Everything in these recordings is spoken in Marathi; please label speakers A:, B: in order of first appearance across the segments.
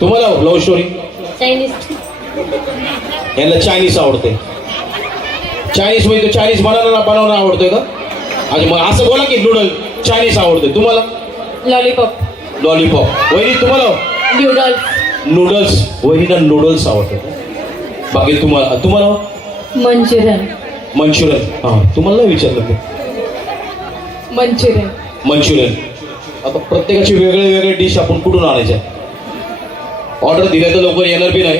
A: तुम्हाला लव्ह स्टोरी? यांना चायनीज आवडते. चायनीजमध्ये चायनीज बनवणार बनवणं आवडतंय का? आणि मग असं बोला की नूडल चायनीज आवडते. तुम्हाला?
B: लॉलीपॉप
A: लॉलीपॉप वहिनी तुम्हाला?
B: न्यूडल्स
A: नूडल्स वहिनीला नूडल्स आवडतात. बाकी तुम्हाला तुम्हाला?
B: मंचुरियन
A: मंचुरियन हां तुम्हाला नाही विचारलं मी
B: मंचुरियन
A: मंचुरियन आता प्रत्येकाची वेगळे वेगळे डिश आपण कुठून आणायच्या? ऑर्डर दिल्या तर लवकर येणार बी नाही.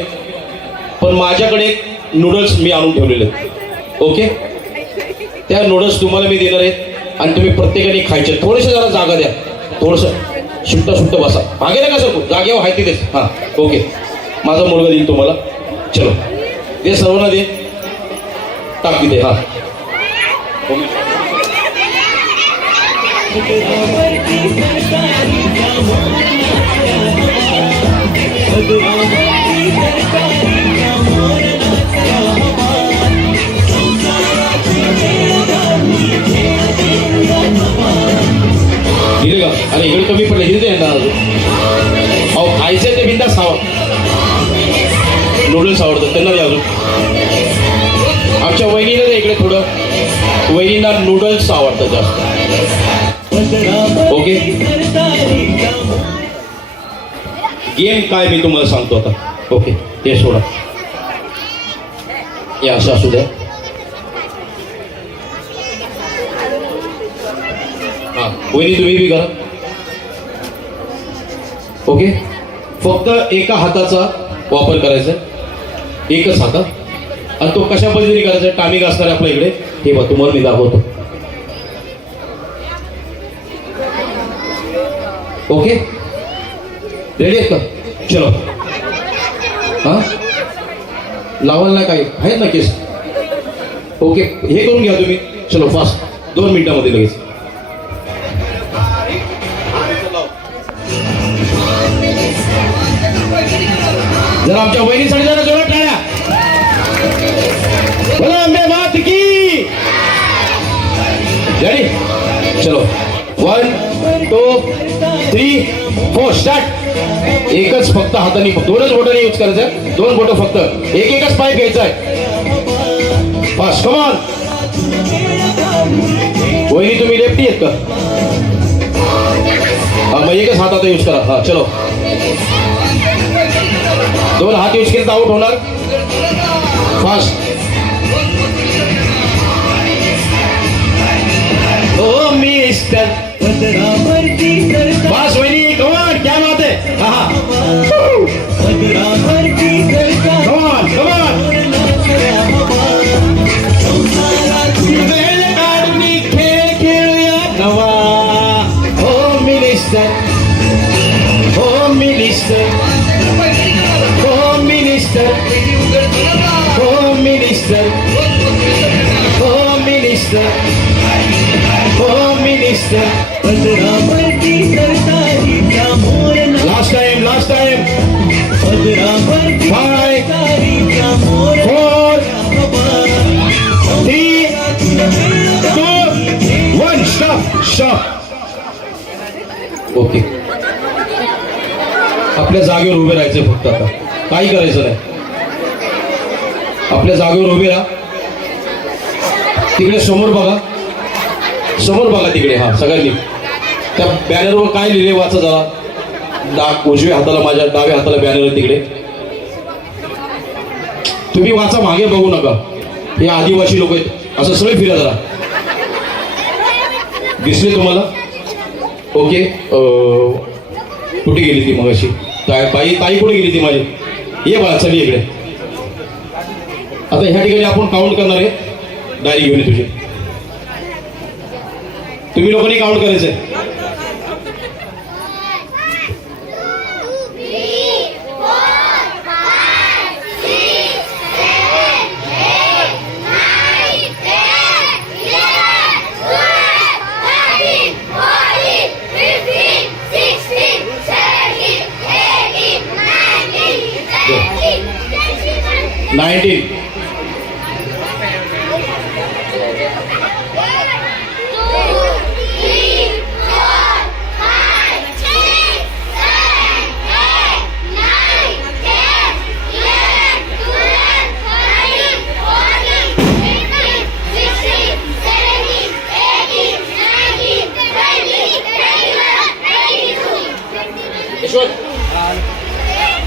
A: पण माझ्याकडे नूडल्स मी आणून ठेवलेले आहेत. ओके? त्या नूडल्स तुम्हाला मी देणार आहेत आणि तुम्ही प्रत्येकाने खायचे. थोडेसे जरा जागा द्या. थोडंसं सुट्ट सुट्ट बसा. मागे नका सर जागेवर आहे तिथेच. हां ओके. माझा मुलगा देईल तुम्हाला. चलो. दे सर्वांना दे. टाक तिथे हां. ओके. दिले आणि इकडे कमी पडले हिरते येणार अजून अहो खायचं ते बिंदास खावा नूडल्स आवडतात त्यांना द्या अजून आमच्या वहिनीला द्या इकडे थोडं वहिनीला नूडल्स आवडतात जास्त ओके गेम काय मी तुम्हाला सांगतो आता. ओके ते सोडा. हे असं असू द्या. हा कोणी तुम्ही बी करा. ओके फक्त एका हाताचा वापर करायचा आहे. एकच हाता आणि तो कशा पद्धतीने करायचा टामिक असणार आहे आपल्या इकडे. हे बघ तुम्हाला मी दाखवतो. ओके रेडी आहेत ना चलो हा लावाल ना काही आहेत ना केस ओके हे करून घ्या तुम्ही चलो फास्ट दोन मिनिटामध्ये लगेच जरा आमच्या वहिनीसाठी जरा जोरात टाळ्या बोला आंबे मात की रेडी चलो one two three four start एकच फक्त हाताने दोनच बोटाने यूज करायचं दोन बोट फक्त. एक एकच पाय घ्यायचा आहे. फास्ट कमान वहिनी तुम्ही लेफ्टी आहेत का? हा मग एकच हात आता यूज करा. हा चलो. दोन हात यूज केले तर आउट होणार. फास्ट ओ मिस्टर बस वहिनी. कमान कमान वेळ काढून खेळ खेळूया five four three two okay आपल्या जागेवर उभे राहायचे फक्त आता. काही करायचं नाही. आपल्या जागेवर उभे राहा. तिकडे समोर बघा. समोर बघा तिकडे. हा सगळ्यांनी. त्या बॅनरवर काय लिहिले वाचा जरा. डाक उजव्या हाताला माझ्या डाव्या हाताला बॅनर तिकडे. तुम्ही वाचा मागे बघू नका. हे आदिवासी लोक आहेत. असं सगळे फिरा जरा. दिसले तुम्हाला? ओके. कुठे गेली ती मग अशी ताई ताई कुठे गेली ती माझी? ये बाळा चली इकडे. आता ह्या ठिकाणी आपण काउंट करणार आहे. डायरी घेऊन तुझी. तुम्ही लोकांनी काउंट करायचंय.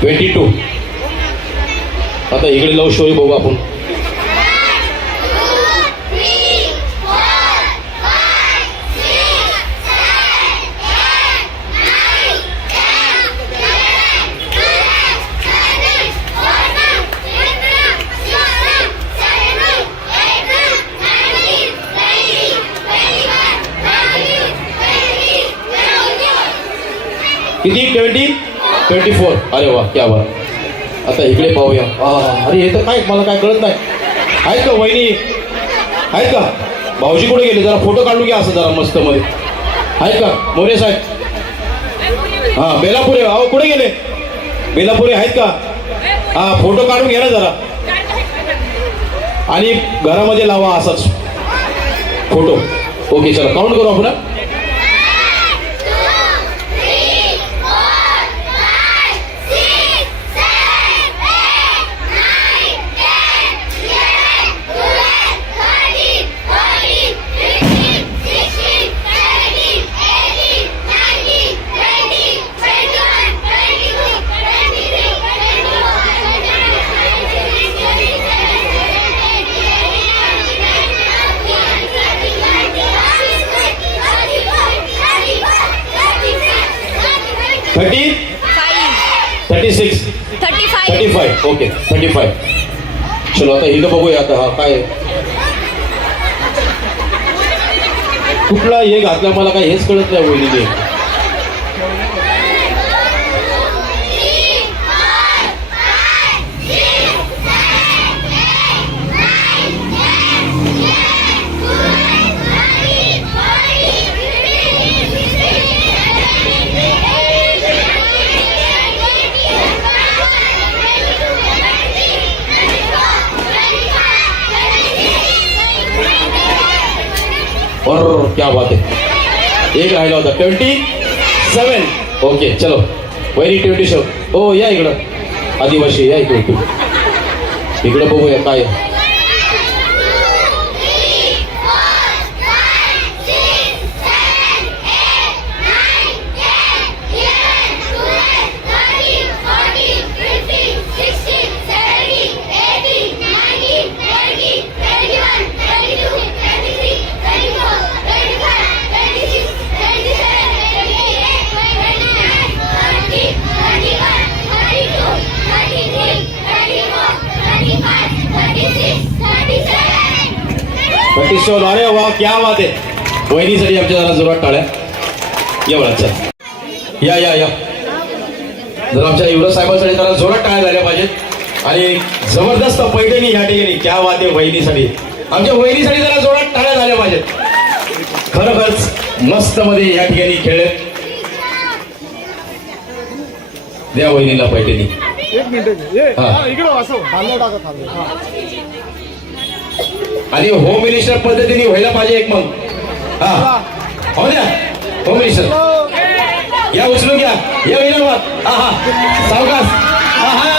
A: ट्वेंटी टू आता इकडे लव शोही बघू आपण. किती? Twenty twenty four. अरे वा क्या वा आता इकडे पाहूया. हा अरे हे तर काय मला काय कळत नाही. आहेत का वहिनी? आहेत का? भाऊजी कुठे गेले? जरा फोटो काढून घ्या असं जरा मस्त मध्ये आहेत का? मोरे साहेब. हा बेलापुरे. अहो कुठे गेले? बेलापुरे आहेत का? हा फोटो काढून घ्या ना जरा. आणि घरामध्ये लावा असाच फोटो. ओके चला काउंट करू आपण thirty? Thirty six?
C: Thirty
A: five okay thirty five चलो आता इथं बघूया आता हा काय. कुठला हे घातला मला काय हेच कळत नाही वहिनीने क्या बात है। एक राहिला होता ट्वेंटी सेवन ओके चलो। व्हेरी ट्वेंटी सेवन ओ या इकडं। आदिवासी या इकडे इकडे. बघूया काय सेवन अरे वा क्या बात आहे. वहिनीसाठी आमच्या जरा जोरात टाळ्या. या बघा चल. या या या. जर आमच्या युवराज साहेबांसाठी जरा जोरात टाळ्या झाल्या पाहिजेत. आणि जबरदस्त पैठणी या ठिकाणी. क्या बात आहे वहिनीसाठी. आमच्या वहिनीसाठी जरा जोरात टाळ्या झाल्या पाहिजेत. खरोखरच मस्त मध्ये या ठिकाणी खेळले. द्या वहिनीला पैठणी.
D: एक मिनिट
A: आणि होम मिनिस्टर पद्धतीने व्हायला पाहिजे एक मग. हा. हो द्या होम मिनिस्टर या उचलून घ्या. या विनोद हा हा. सावकाश.